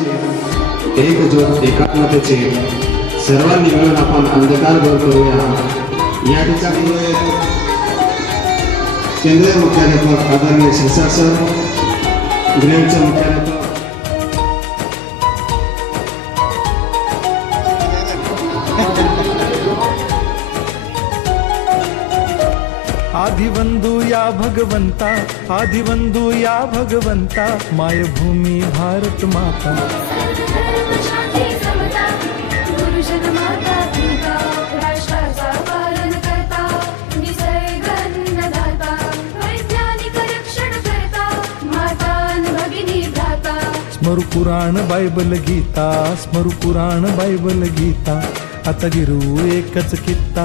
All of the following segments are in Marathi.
एक ज्योत एकात्मतेचे सर्वांनी मिळून आपण अंधकार दूर करूया या ठिकाणी केंद्रीय मुख्याध्यापक आदरणीय शिरसाट सर ग्रेडचे मुख्याध्यापक राष्ट्राचा पालन करता निसर्गन्नदाता वैज्ञानिक रक्षण करता माता न भगिनी भ्राता स्मरु पुराण बायबल गीता स्मरु पुराण बायबल गीता. आता गिरू एकच कित्ता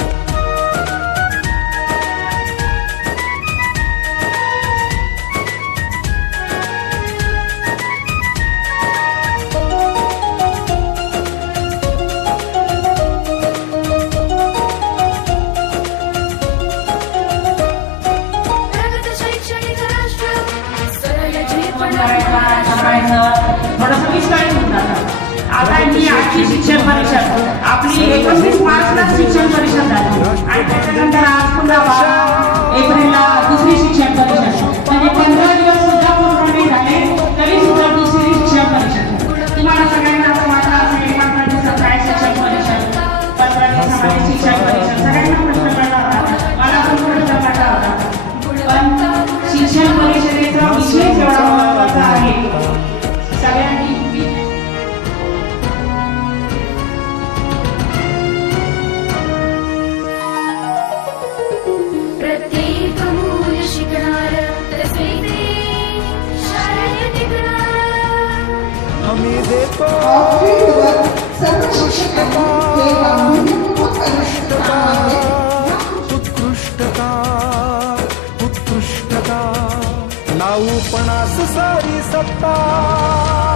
करायचं. थोडंसं विस्तारित होऊन जातं. आता ही आजची शिक्षण परिषद आपली एकोणतीस मार्चला शिक्षण परिषद झाली. आणि त्याच्यानंतर आज पुन्हा बारा एप्रिलला दुसरी शिक्षण परिषद. म्हणजे पंधरा दिवस सुद्धा पूर्ण झाले तरी सुद्धा दुसरी शिक्षण परिषद. तुम्हाला सगळ्यांना असं वाटलं असेल की पंधरा दिवसात काय शिक्षण परिषद? पंधरा दिवसामध्ये शिक्षण परिषद. सगळ्यांना प्रश्न पडला होता. मला पण प्रश्न पडला होता. पण शिक्षण परिषदेचा विषय एवढा सगळ्यांनी प्रत्येक मूल शिकणार तसे ते शाळेत टिकणार. आम्ही देतो. उत्कृष्टता लावू सारी सत्ता.